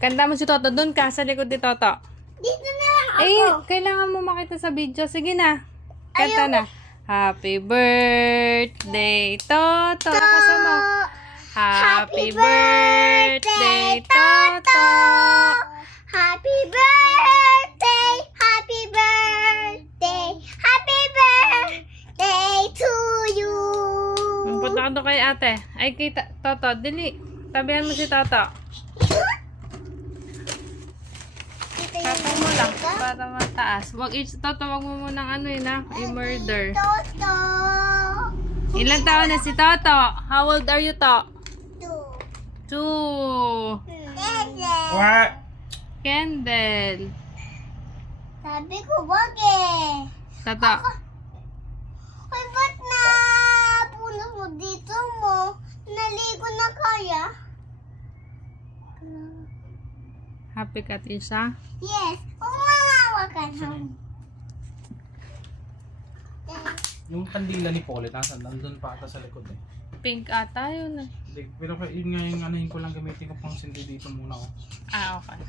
Kanta mo si Toto. Doon ka, sa likod ni Toto. Dito na lang ako. Eh, kailangan mo makita sa video. Sige na. Kanta na. Happy birthday, Toto. Lakasan mo. Happy birthday, Toto. Happy birthday, happy birthday, happy birthday to you. Punta ka doon kay ate. Ay, kay Toto. Dili. Tabihan mo si Toto. Tapo mo lang para mataas. Toto, wag mo munang ano yun ha. I-murder. Toto. Ilang taon na si Toto? How old are you, To? 2. 2. What? Kendall. Sabi ko, wag eh. Toto. Ay, ba't na puno mo dito mo? Naligo na kaya? Happy ka, Tisha? Yes. Umangawa ka na. Yung kandila ni Polly, nandun pa ata sa likod eh. Pink ata yun. Hindi, pero yun nga yung anuhin ko lang gamitin ko pang sindi dito muna oh. Ah, okay.